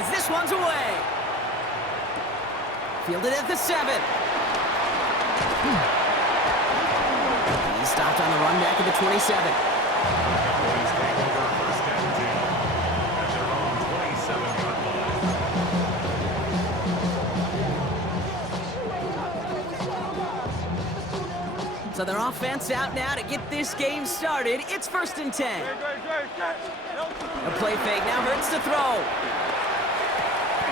as this one's away. Fielded at the 7. He's stopped on the run back at the 27. Cowboys take over first and 10 at their own 27-yard line. So their offense out now to get this game started. It's first and 10. A play fake now hurts to throw.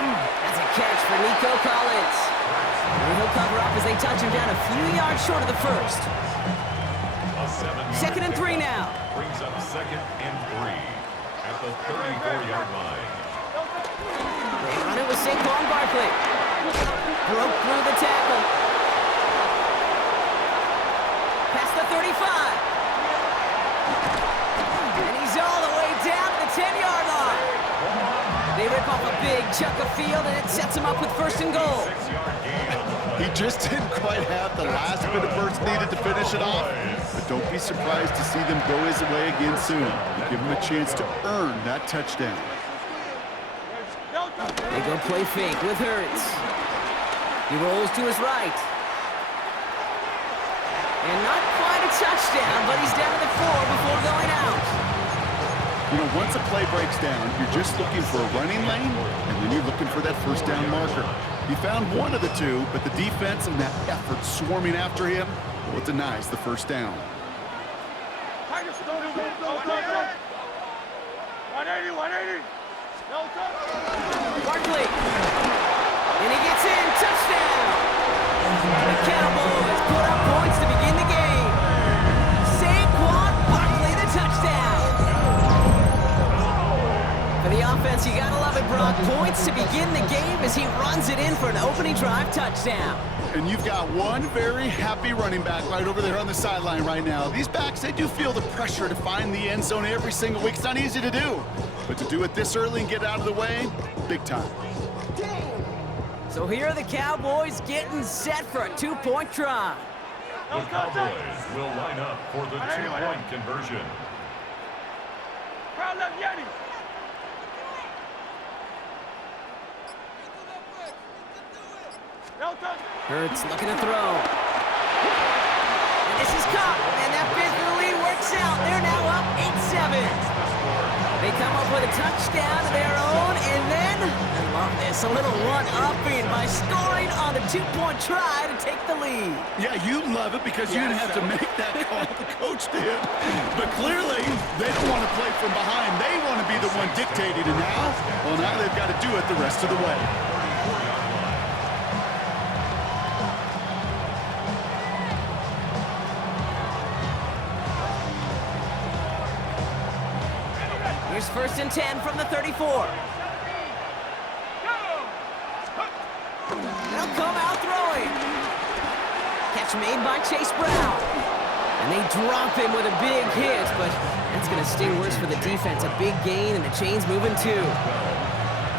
That's a catch for Nico Collins. And he'll cover up as they touch him down a few yards short of the first. Second and 3 now. Brings up second and 3 at the 34-yard line. They run it with Saquon Barkley. Broke through the tackle. Past the 35. And he's all the way down to the 10-yard line. They rip off a big chunk of field, and it sets him up with first and goal. He just didn't quite have the last bit of burst needed to finish it off. But don't be surprised to see them go his way again soon. Give him a chance to earn that touchdown. They go play fake with Hurts. He rolls to his right. And not quite a touchdown, but he's down to the 4 before going out. You know, once a play breaks down, you're just looking for a running lane, and then you're looking for that first down marker. He found one of the two, but the defense and that effort swarming after him, well, it denies the first down. 180. Barkley. And he gets in. Touchdown. The Cowboys put up points to begin the game. Saquon Barkley, the touchdown. For the offense, you gotta love it, Brock. Points to begin the game as he runs it in for an opening drive touchdown. And you've got one very happy running back right over there on the sideline right now. These backs, they do feel the pressure to find the end zone every single week. It's not easy to do. But to do it this early and get out of the way, big time. So here are the Cowboys getting set for a 2-point try. The Cowboys will line up for the 2-point conversion. Hurts looking to throw. And this is caught, and that bit for the lead works out. They're now up 8-7. They come up with a touchdown of their own, and then, I love this, a little one-upping by scoring on the 2-point try to take the lead. Yeah, you love it because you didn't have to make that call. The coach did. But clearly, they don't want to play from behind. They want to be the one dictating, and now they've got to do it the rest of the way. Here's first and 10 from the 34. They'll come out throwing. Catch made by Chase Brown. And they drop him with a big hit, but that's going to sting worse for the defense. A big gain, and the chain's moving too.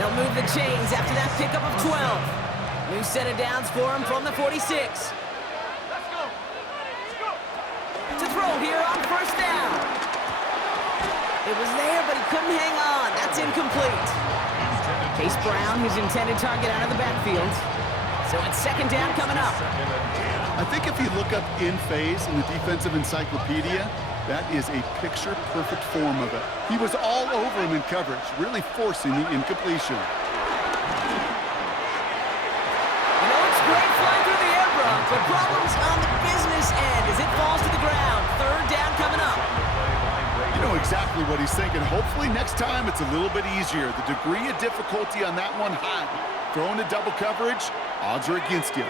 They'll move the chains after that pickup of 12. New set of downs for him from the 46. To throw here on first down. It was there, but he couldn't hang on. That's incomplete. Chase Brown, his intended target, out of the backfield. So it's second down coming up. I think if you look up in phase in the defensive encyclopedia, that is a picture-perfect form of it. He was all over him in coverage, really forcing the incompletion. You know, it's great flying through the air, Brock, but problems on the business end as it falls to the ground. Third down coming up. You know exactly what he's thinking. Hopefully next time it's a little bit easier. The degree of difficulty on that one high. Throwing to double coverage, odds are against you.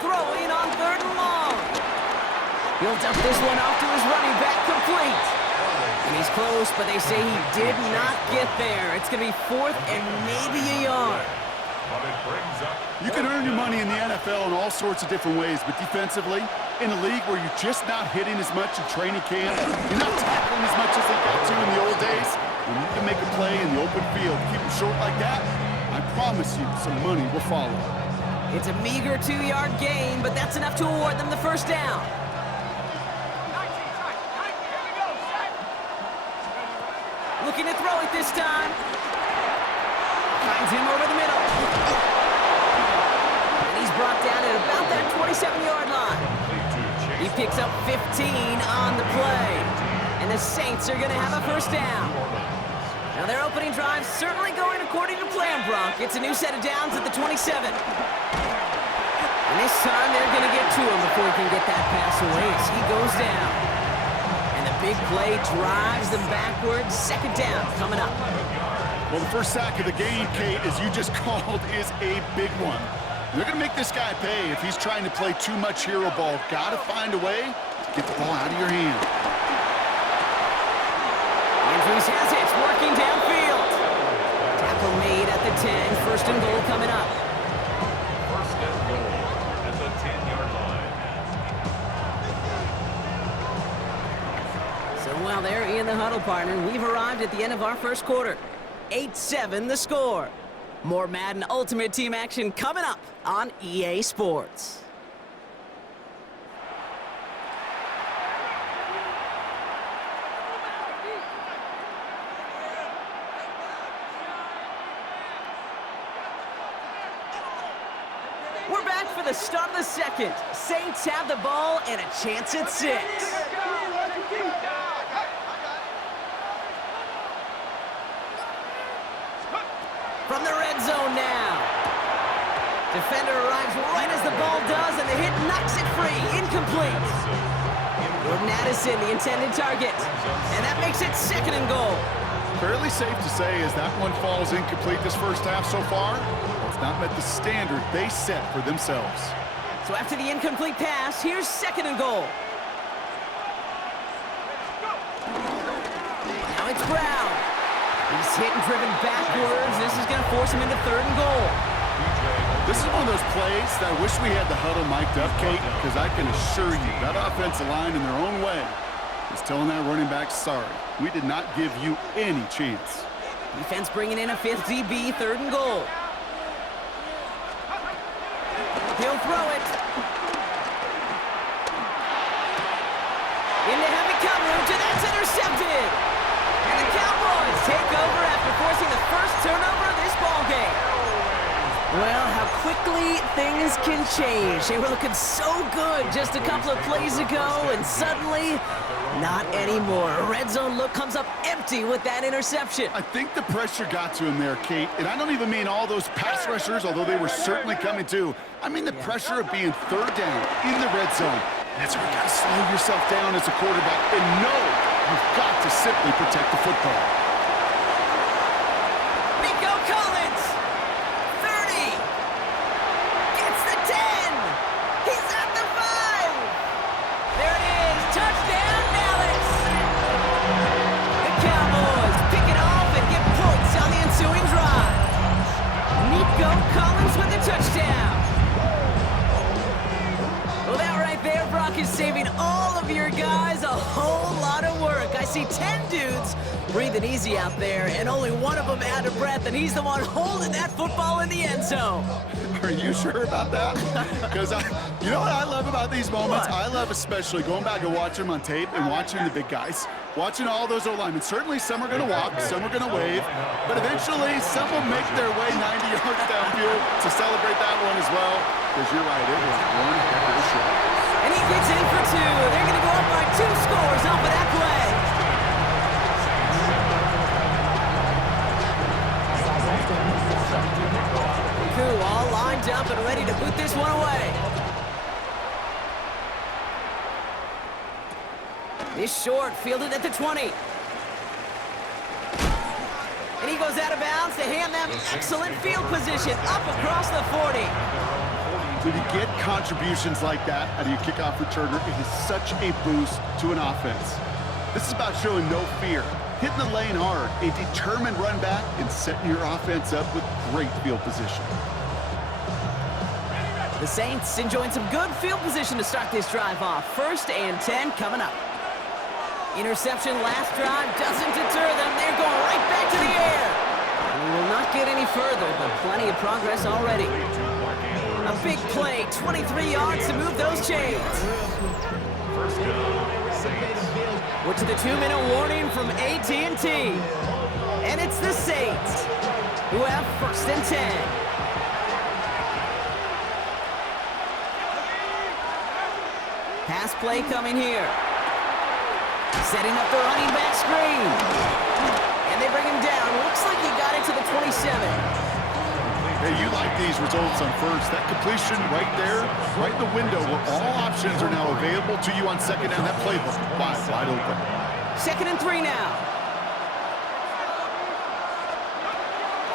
Throwing on third and long. He'll dump this one off to his running back, complete. And he's close, but they say he did not get there. It's going to be fourth and maybe a yard. You can earn your money in the NFL in all sorts of different ways, but defensively, in a league where you're just not hitting as much in training camp, you're not tackling as much as they got to in the old days, when you can make a play in the open field, keep them short like that, I promise you some money will follow. It's a meager 2-yard gain, but that's enough to award them the first down. Looking to throw it this time. Finds him over the middle. And he's brought down at about that 27-yard line. He picks up 15 on the play. And the Saints are going to have a first down. Now their opening drive certainly going according to plan, Brock. It's a new set of downs at the 27. And this time they're going to get to him before he can get that pass away as he goes down. And the big play drives them backwards. Second down coming up. Well, the first sack of the game, Kate, as you just called, is a big one. They're going to make this guy pay if he's trying to play too much hero ball. Got to find a way to get the ball out of your hand. Andrews has it, working downfield. Tackle made at the 10. First and goal coming up. First and goal at the 10-yard line. So while they're in the huddle, partner, we've arrived at the end of our first quarter. 8-7 the score. More Madden Ultimate Team action coming up on EA Sports. We're back for the start of the second. Saints have the ball and a chance at 6. From the red zone now. Defender arrives right as the ball does, and the hit knocks it free. Incomplete. Jordan Addison, the intended target. And that makes it second and goal. Fairly safe to say as that one falls incomplete this first half so far, it's not met the standard they set for themselves. So after the incomplete pass, here's second and goal. Now it's Brown. He's hit and driven backwards. This is going to force him into third and goal. This is one of those plays that I wish we had the huddle mic'd up, Kate, because I can assure you that offensive line in their own way is telling that running back, sorry, we did not give you any chance. Defense bringing in a fifth DB, third and goal. He'll throw it. Into heavy coverage, and that's intercepted. And the Cowboys take over after forcing the first turnover of this ballgame. Well, how quickly things can change. They were looking so good just a couple of plays ago, and suddenly, not anymore. A red zone look comes up empty with that interception. I think the pressure got to him there, Kate, and I don't even mean all those pass rushers, although they were certainly coming too. I mean the pressure of being third down in the red zone. That's where you got to slow yourself down as a quarterback and know you've got to simply protect the football. Nico Collins, 30, gets the 10. He's at the 5. There it is, touchdown Dallas. The Cowboys pick it off and get points on the ensuing drive. Nico Collins with the touchdown. Well, that right there, Brock, is saving all of your guys a whole lot of work. I see 10 dudes breathing easy out there, and only one of them out of breath, and he's the one holding that football in the end zone. Are you sure about that? Because you know what I love about these moments? What? I love especially going back and watching them on tape and watching the big guys, watching all those O-linemen. Certainly some are going to walk, some are going to wave, but eventually some will make their way 90 yards downfield to celebrate that one as well. Because you're right, it was one heck of a shot. And he gets in for 2. They're going to go up by 2 scores off of that play. Cool, all lined up and ready to boot this one away. This short, fielded at the 20. And he goes out of bounds to hand them excellent field position up across the 40. When you get contributions like that out of your kickoff returner, it is such a boost to an offense. This is about showing no fear, hitting the lane hard, a determined run back, and setting your offense up with great field position. The Saints enjoying some good field position to start this drive off. 1st and 10 coming up. Interception last drive doesn't deter them. They're going right back to the air. And we will not get any further, but plenty of progress already. A big play, 23 yards to move those chains. First down, Saints. We're to the 2-minute warning from AT&T. And it's the Saints. who have 1st and 10. Pass play coming here. Setting up the running back screen. And they bring him down. Looks like he got it to the 27. Hey, you like these results on first. That completion right there, right in the window where all options are now available to you on 2nd down. That playbook wide open. 2nd and 3 now.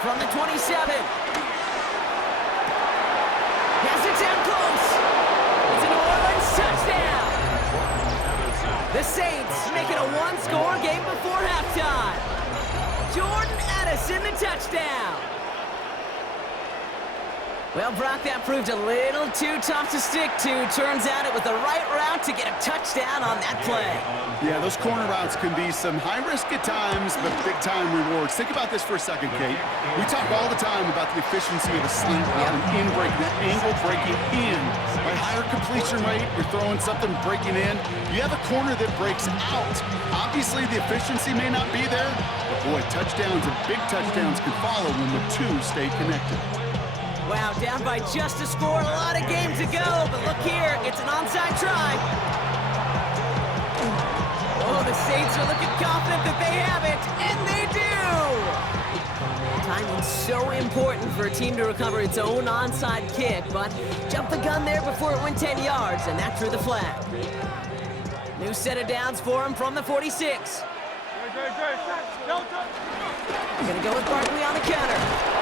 From the 27. Has it down close. It's a New Orleans touchdown. The Saints make it a 1-score game before halftime. Jordan Addison, the touchdown. Well, Brock, that proved a little too tough to stick to. Turns out it was the right route to get a touchdown on that play. Yeah, those corner routes can be some high risk at times, but big-time rewards. Think about this for a second, Kate. We talk all the time about the efficiency of a slant route and in breaking, that angle breaking in. By higher completion rate, you're throwing something breaking in. You have a corner that breaks out. Obviously, the efficiency may not be there, but boy, touchdowns and big touchdowns can follow when the two stay connected. Wow, down by just a score, a lot of game to go, but look here, it's an onside try. Oh, the Saints are looking confident that they have it, and they do! Timing's so important for a team to recover its own onside kick, but jumped the gun there before it went 10 yards, and that drew the flag. New set of downs for him from the 46. Gonna go with Barkley on the counter.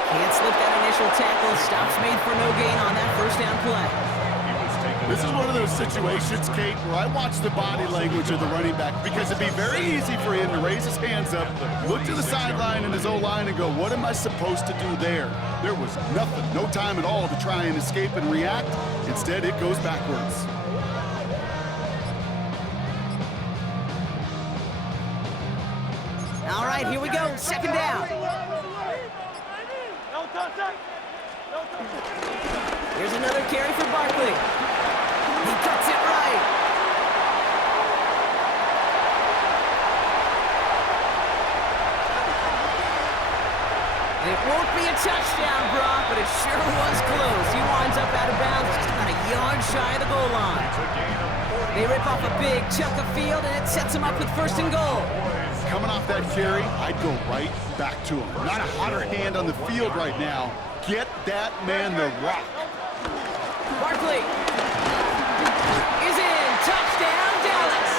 Can't slip that initial tackle. Stops made for no gain on that 1st down play. This is one of those situations, Kate, where I watch the body language of the running back because it'd be very easy for him to raise his hands up, look to the sideline and his O-line and go, what am I supposed to do there? There was nothing, no time at all to try and escape and react. Instead, it goes backwards. All right, here we go. 2nd down. Here's another carry for Barkley. He cuts it right. It won't be a touchdown, Brock, but it sure was close. He winds up out of bounds just about a yard shy of the goal line. They rip off a big chunk of field, and it sets him up with 1st and goal. Coming off that carry, I'd go right back to him. Not a hotter hand on the field right now. Get that man the rock. Barkley is in. Touchdown, Dallas.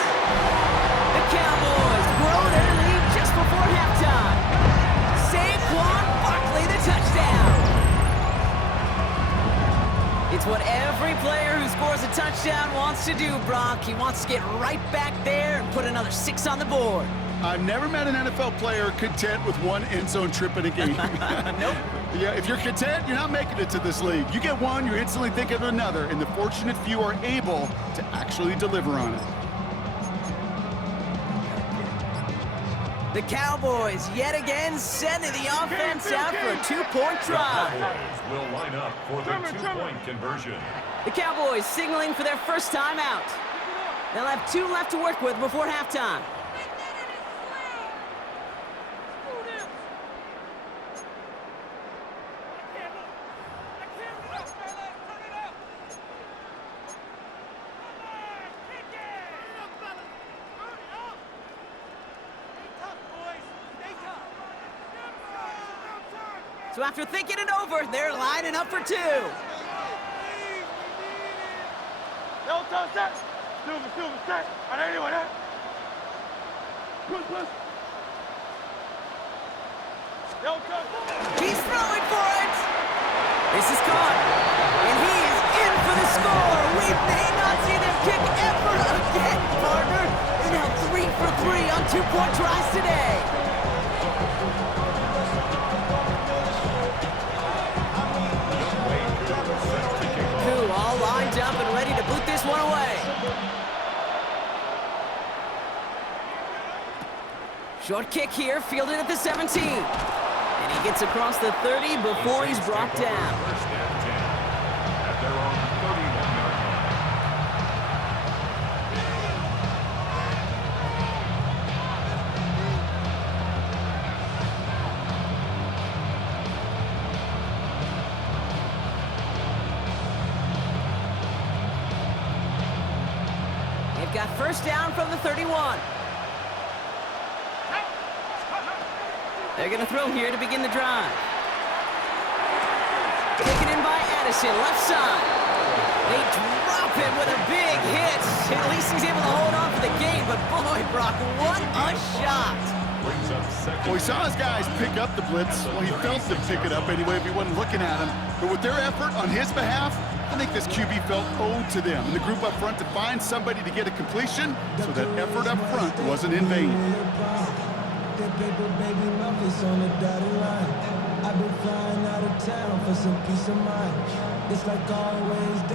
The Cowboys grow their lead just before halftime. Saquon Barkley, the touchdown. It's what every player who scores a touchdown wants to do, Brock. He wants to get right back there and put another 6 on the board. I've never met an NFL player content with one end zone trip in a game. Nope. Yeah, if you're content, you're not making it to this league. You get one, you're instantly thinking of another, and the fortunate few are able to actually deliver on it. The Cowboys yet again sending the offense out for a 2-point try. Cowboys will line up for the 2-point conversion. The Cowboys signaling for their first time out. They'll have 2 left to work with before halftime. So after thinking it over, they're lining up for 2. He's throwing for it. This is caught. And he is in for the score. We may not see them kick ever again, partner. They're now 3 for 3 on 2-point tries today. All lined up and ready to boot this one away. Short kick here, fielded at the 17. And he gets across the 30 before he's brought down. First down 10 at their own 31-yard line. got first down from the 31. They're going to throw here to begin the drive. Taken in by Addison, left side. They drop him with a big hit. At least he's able to hold on for the game, but boy, Brock, what a shot. Well, he saw his guys pick up the blitz. Well, he felt them pick it up anyway if he wasn't looking at him. But with their effort on his behalf, I think this QB felt owed to them and the group up front to find somebody to get a completion, so that effort up front wasn't in vain.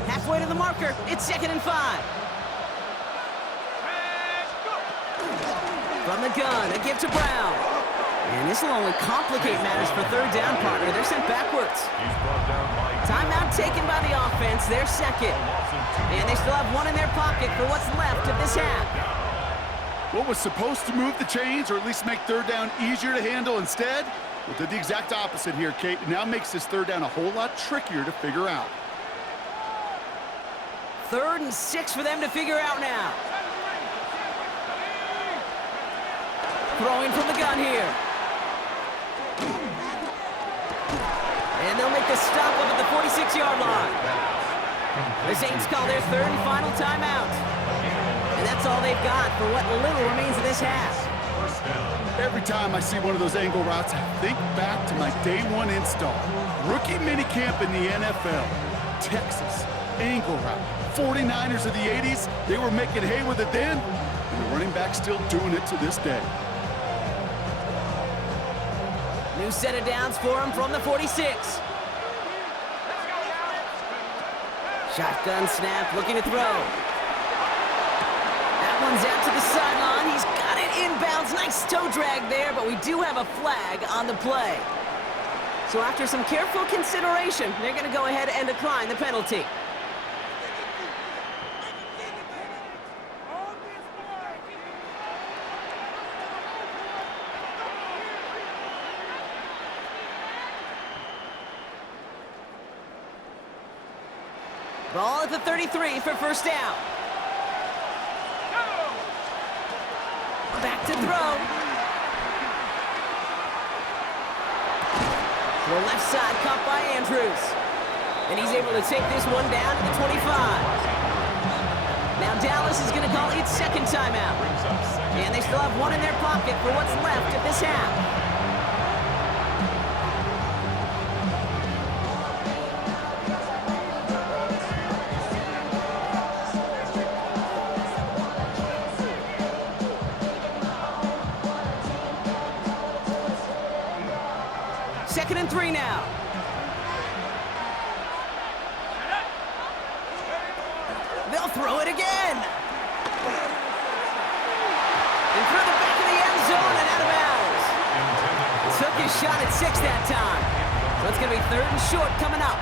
Halfway to the marker, it's 2nd and 5. From the gun, a give to Brown. And this will only complicate matters for third down, partner. They're sent backwards. Timeout taken by the offense, their second. And they still have one in their pocket for what's left of this half. What was supposed to move the chains, or at least make third down easier to handle instead, well, did the exact opposite here, Kate. It now makes this third down a whole lot trickier to figure out. 3rd and 6 for them to figure out now. Throwing from the gun here. And they'll make the stop up at the 46-yard line. The Saints call their 3rd and final timeout. And that's all they've got for what little remains of this half. Every time I see one of those angle routes, I think back to my day one install. Rookie minicamp in the NFL. Texas, angle route. 49ers of the 80s, they were making hay with it then, and the running back's still doing it to this day. New set of downs for him from the 46. Shotgun snap, looking to throw. That one's out to the sideline. He's got it inbounds. Nice toe drag there, but we do have a flag on the play. So after some careful consideration, they're going to go ahead and decline the penalty. Ball at the 33 for first down. Back to throw. To the left side, caught by Andrews. And he's able to take this one down to the 25. Now Dallas is going to call its 2nd timeout. And they still have one in their pocket for what's left of this half. Second and 3 now. They'll throw it again. In front of the back of the end zone and out of bounds. Took his shot at 6 that time. So it's going to be 3rd and short coming up.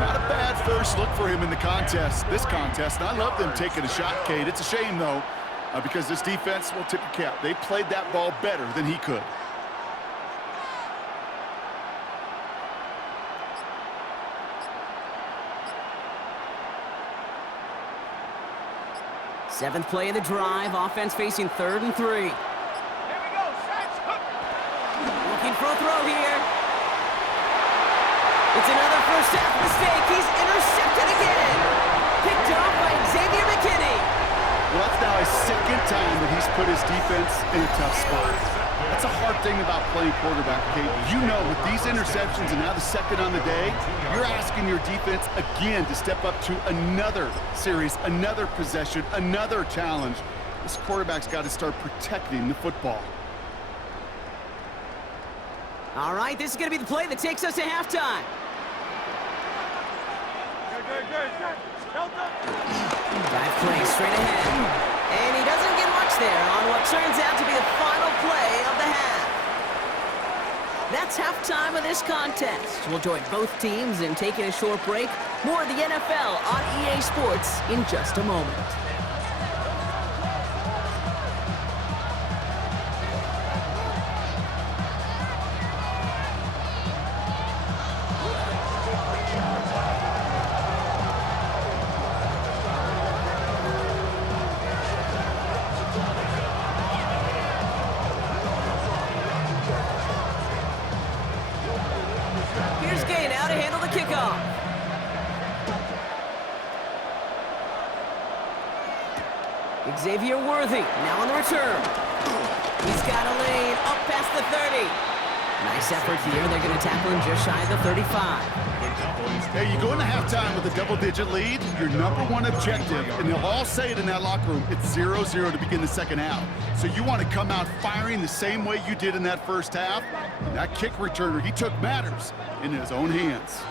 Not a bad first look for him in the contest, this contest. And I love them taking a shot, Kate. It's a shame, though, because this defense will tip your cap. They played that ball better than he could. Seventh play of the drive. Offense facing 3rd and 3. Here we go, Saints. Looking for a throw here. It's another first half mistake. He's intercepted again. Picked off by Xavier McKinney. Well, that's now his 2nd time that he's put his defense in a tough spot. That's a hard thing about playing quarterback, Kate. You know, with these interceptions and now the 2nd on the day, you're asking your defense again to step up to another series, another possession, another challenge. This quarterback's got to start protecting the football. All right, this is going to be the play that takes us to halftime. Good. Drive play straight ahead. And he doesn't get much there on what turns out to be the final play of the half. That's halftime of this contest. We'll join both teams in taking a short break. More of the NFL on EA Sports in just a moment. to handle the kickoff. Xavier Worthy now on the return. He's got a lane up past the 30. Nice effort here. They're going to tackle him just shy of the 35. Hey, you go into halftime with a double-digit lead, your number one objective, and they'll all say it in that locker room, it's 0-0 to begin the second half. So you want to come out firing the same way you did in that first half. And that kick returner, he took matters in his own hands.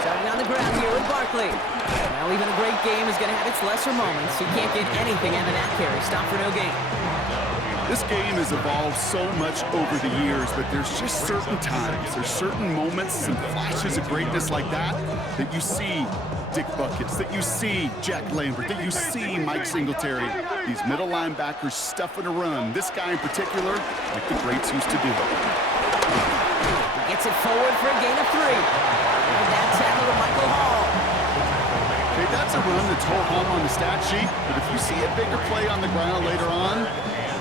Starting on the ground here with Barkley. Well, even a great game is going to have its lesser moments. You can't get anything out of that carry. Stop for no gain. This game has evolved so much over the years, but there's just certain times, there's certain moments, some flashes of greatness like that you see Dick Buckets, that you see Jack Lambert, that you see Mike Singletary. These middle linebackers stuffing a run. This guy in particular, like the greats used to do. He gets it forward for a gain of 3. And that tackle to Michael Hall. Okay, that's a run that's ho-hum on the stat sheet, but if you see a bigger play on the ground later on,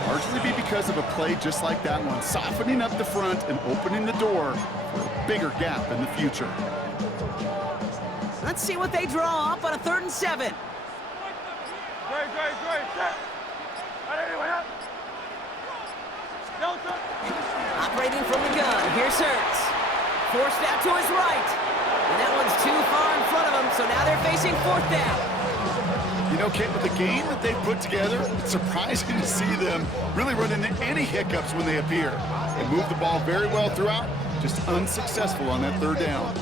largely be because of a play just like that one, softening up the front and opening the door for a bigger gap in the future. Let's see what they draw up on a 3rd and 7. Great, set. Operating from the gun, here's Hurts. Forced out to his right. And that one's too far in front of him, so now they're facing 4th down. You know, Kate, with the game that they've put together, it's surprising to see them really run into any hiccups when they appear. They move the ball very well throughout, just unsuccessful on that 3rd down.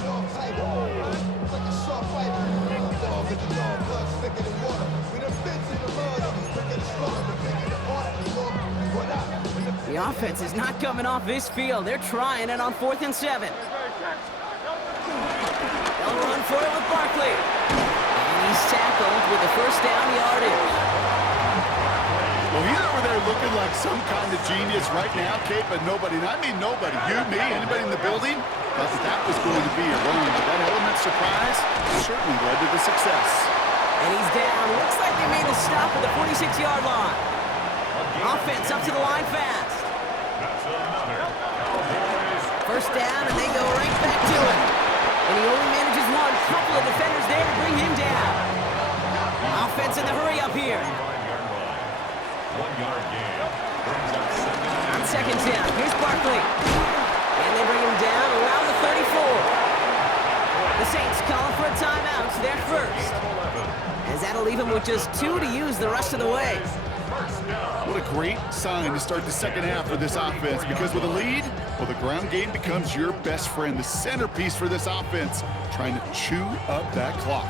The offense is not coming off this field. They're trying it on 4th and 7. They'll run for it with Barkley. And he's tackled with the 1st down yardage. Well, he's over there looking like some kind of genius right now, Kate, but nobody, and I mean nobody, you, me, anybody in the building, thought that was going to be a run. But that element of surprise certainly led to the success. And he's down. Looks like they made the stop at the 46-yard line. Offense up to the line fast. 1st down, and they go right back to it. And he only manages one. Couple of defenders there to bring him down. Offense in the hurry up here. 1-yard gain. On 2nd down, here's Barkley. And they bring him down around the 34. The Saints calling for a timeout. They're first. As that'll leave him with just 2 to use the rest of the way. What a great sign to start the second half for this offense, because with a lead, well, the ground game becomes your best friend, the centerpiece for this offense, trying to chew up that clock.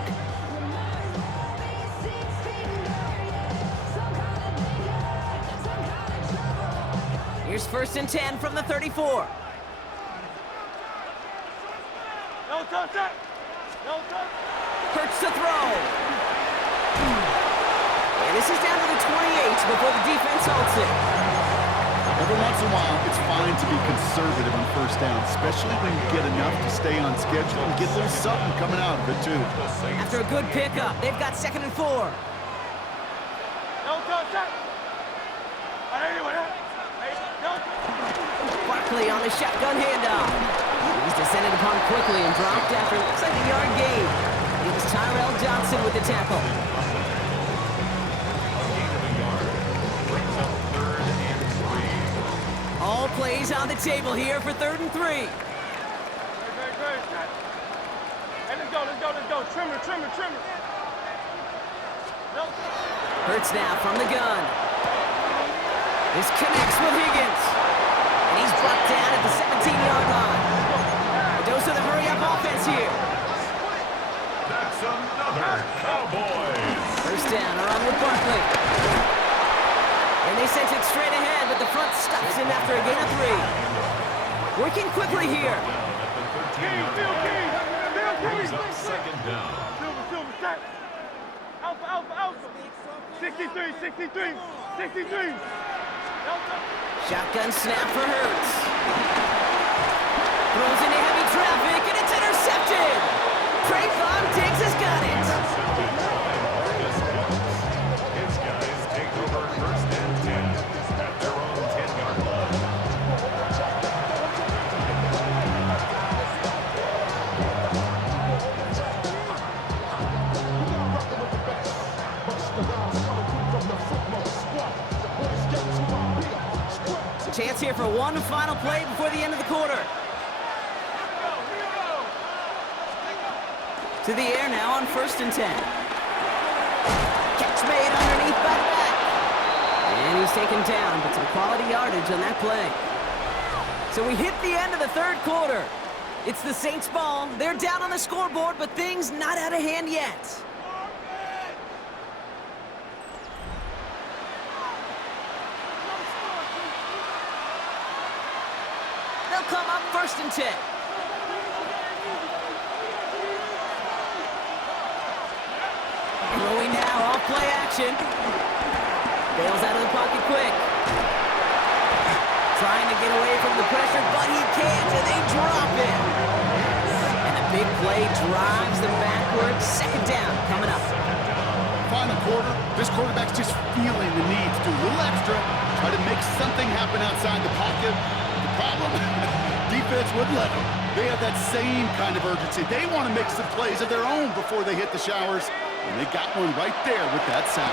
Here's 1st and 10 from the 34. No touch it. Hurts to throw. And this is down to the 28 before the defense halts it. Every once in a while, it's fine to be conservative on 1st down, especially when you get enough to stay on schedule and get a little something coming out of it, too. After a good pickup, they've got 2nd and 4. No touch it. Barkley on the shotgun handoff. He's descended upon quickly and dropped after looks like a yard gain. It was Tyrell Johnson with the tackle. All plays on the table here for 3rd and 3. Great. Hey, let's go. Trimmer. No. Hurts now from the gun. This connects with Higgins. And he's brought down at the 17-yard line. A dose of the hurry-up offense here. That's another Cowboys. 1st down, around with Barkley. And they sent it straight ahead, but the front stops him after a gain of 3. Working quickly here. Brings up 2nd down. Silver, set. Alpha. 63. Shotgun snap for Hurts. Throws into heavy traffic, and it's intercepted. Trayvon Diggs has got it. His guys take over 1st and 10 at their own 10-yard line. for one final play before the end of the quarter. To the air now on 1st and 10. Catch made underneath by the back. And he's taken down, but some quality yardage on that play. So we hit the end of the 3rd quarter. It's the Saints ball. They're down on the scoreboard, but things not out of hand yet. They'll come up 1st and 10. Throwing now, off play action. Bails out of the pocket quick. Trying to get away from the pressure, but he can't, and they drop it. And a big play drives them backwards. 2nd down coming up. Final quarter, this quarterback's just feeling the need to do a little extra, try to make something happen outside the pocket. The problem, defense wouldn't let them. They have that same kind of urgency. They want to make some plays of their own before they hit the showers, and they got one right there with that sack.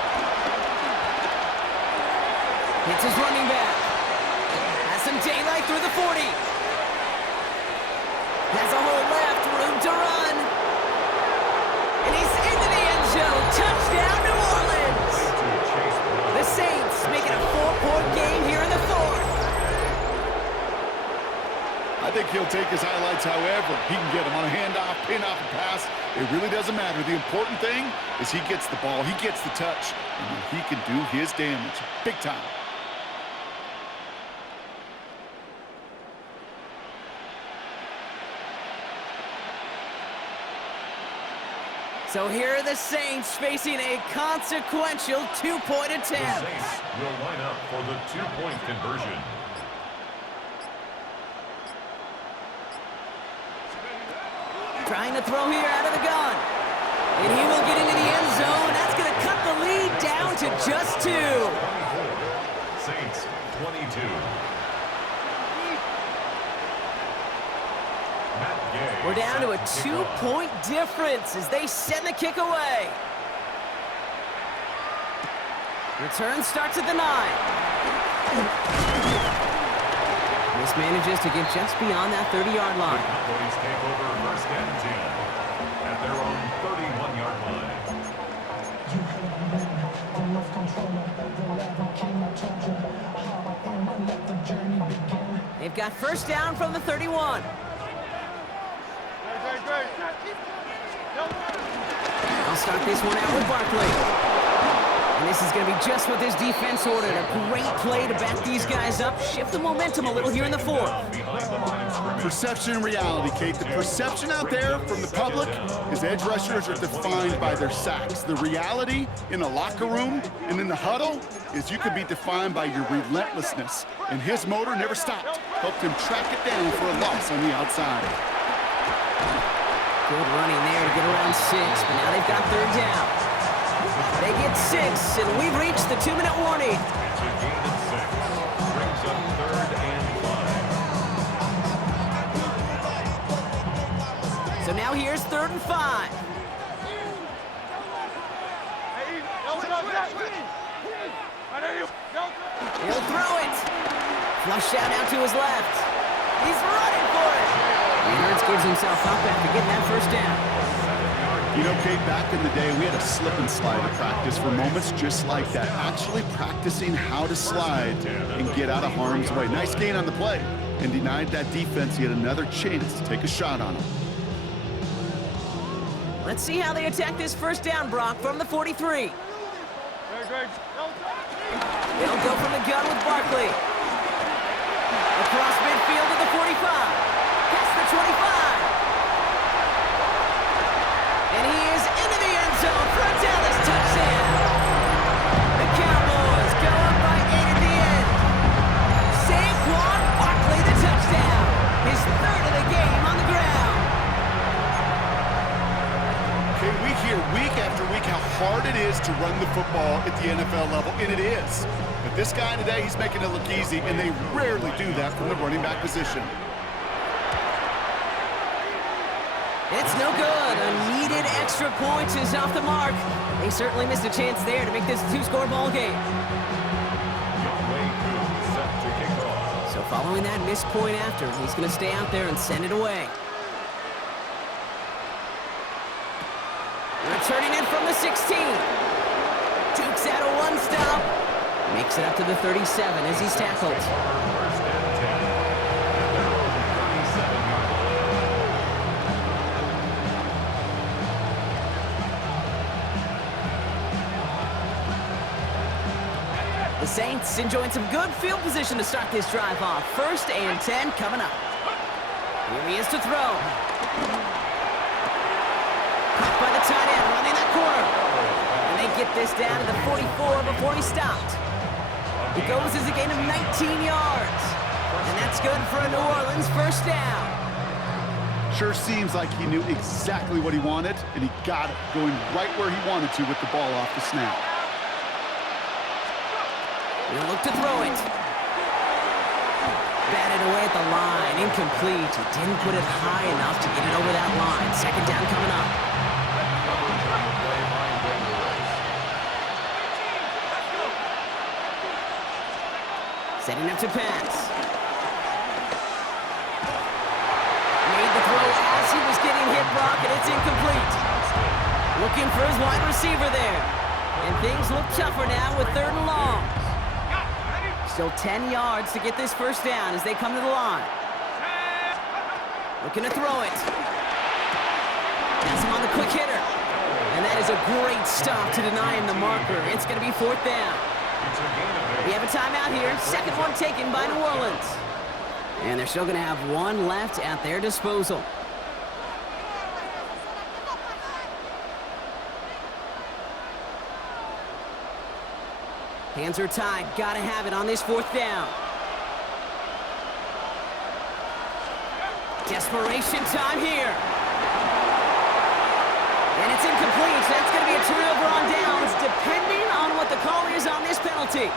It's his running back. Has some daylight through the 40. Has a hole left, room to run. And he's into the end zone. Touchdown, New Orleans. The Saints making a 4-point game here in the 4th. I think he'll take his highlights however he can get them on a handoff, pin off a pass. It really doesn't matter. The important thing is he gets the ball, he gets the touch, and he can do his damage big time. So here are the Saints facing a consequential 2-point attempt. The Saints will line up for the 2-point conversion. Trying to throw here out of the gun. And he will get into the end zone. That's going to cut the lead down to just 2. 24. Saints 22. We're down to a 2-point difference as they send the kick away. Return starts at the 9. Manages to get just beyond that 30-yard line. The Cowboys take over 1st and 10 at their own 31-yard line. They've got 1st down from the 31. They'll start this one out with Barkley. And this is going to be just what this defense ordered. A great play to back these guys up, shift the momentum a little here in the 4th. Perception and reality, Kate. The perception out there from the public is edge rushers are defined by their sacks. The reality in the locker room and in the huddle is you can be defined by your relentlessness. And his motor never stopped. Helped him track it down for a loss on the outside. Good running there to get around 6, but now they've got 3rd down. They get 6, and we've reached the 2-minute warning. It's a gain of 6. Brings up 3rd and 5. So now here's 3rd and 5. He'll throw it. Flush out out to his left. He's running for it. And Hurts gives himself up after getting that 1st down. You know, Kate, back in the day, we had a slip and slide at practice for moments just like that. Actually practicing how to slide and get out of harm's way. Nice gain on the play. And denied that defense yet another chance to take a shot on him. Let's see how they attack this 1st down, Brock, from the 43. They'll go from the gun with Barkley. Across midfield to the 45. Past the 25. And he is into the end zone for a Dallas touchdown. The Cowboys go up by 8 at the end. Saquon Barkley the touchdown. His 3rd of the game on the ground. Okay, we hear week after week how hard it is to run the football at the NFL level, and it is. But this guy today, he's making it look easy, and they rarely do that from the running back position. It's no good. A needed extra point is off the mark. They certainly missed a chance there to make this a 2-score ball game. Youngway Koo set to kick off. So Following that missed point after, he's going to stay out there and send it away. Returning in from the 16. Dukes out a one stop. Makes it up to the 37 as he's tackled. First and 10. At their own 37-yard line. The Saints enjoying some good field position to start this drive off. First and 10 coming up. Here he is to throw. Caught by the tight end, running that corner. And they get this down to the 44 before he stopped. It goes as a gain of 19 yards. And that's good for a New Orleans first down. Sure seems like he knew exactly what he wanted, and he got it going right where he wanted to with the ball off the snap. He'll look to throw it. Batted away at the line, incomplete. He didn't put it high enough to get it over that line. Second down coming up. Setting up to pass. Made the throw as he was getting hit, Brock, and it's incomplete. Looking for his wide receiver there. And things look tougher now with 3rd and long. Still 10 yards to get this first down as they come to the line. Looking to throw it. That's him on the quick hitter. And that is a great stop to deny him the marker. It's going to be 4th down. We have a timeout here. Second one taken by New Orleans. And they're still going to have one left at their disposal. Hands are tied. Got to have it on this 4th down. Desperation time here. And it's incomplete. That's going to be a turnover on downs, depending on what the call is on this penalty.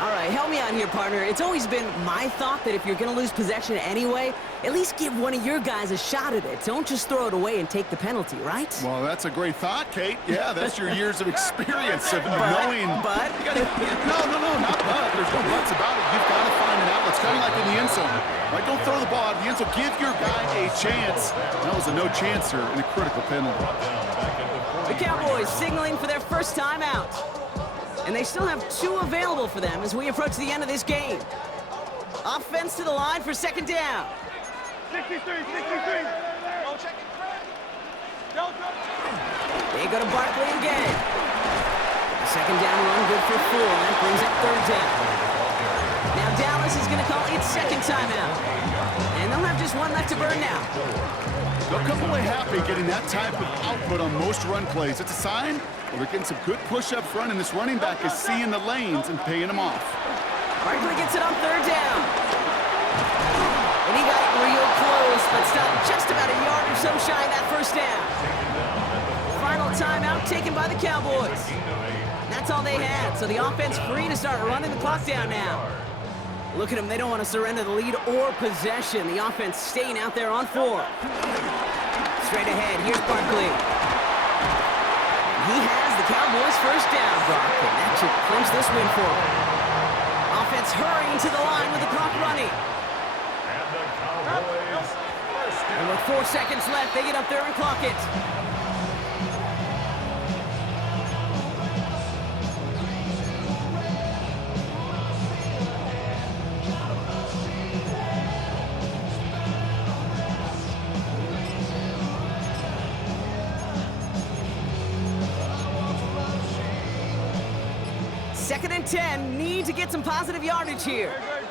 All right, help me out here, partner. It's always been my thought that if you're going to lose possession anyway, at least give one of your guys a shot at it. Don't just throw it away and take the penalty, right? Well, that's a great thought, Kate. Yeah, that's your years of experience of knowing. But? No, not but. There's no buts about it. You've got to find an outlet. It's kind of like in the end zone. Right? Don't throw the ball out of the end zone. Give your guy a chance. That was a no-chancer and a critical penalty. The Cowboys signaling for their first time out. And they still have 2 available for them as we approach the end of this game. Offense to the line for second down. 63. They go to Barkley again. A second down run, good for 4. That brings up 3rd down. Now Dallas is going to call its second timeout. And they'll have just one left to burn now. They'll come away happy getting that type of output on most run plays. It's a sign they're getting some good push up front, and this running back is seeing the lanes and paying them off. Barkley gets it on 3rd down. And he got it real close, but stopped just about a yard or so shy of that first down. Final timeout taken by the Cowboys. That's all they had, so the offense free to start running the clock down now. Look at them, they don't want to surrender the lead or possession. The offense staying out there on 4. Straight ahead, here's Barkley. He has the Cowboys first down, Brock, and that should clinch this win for him. Offense hurrying to the line with the clock running. And the Cowboys first down. And with 4 seconds left, they get up there and clock it. Second and 10, need to get some positive yardage here. Great.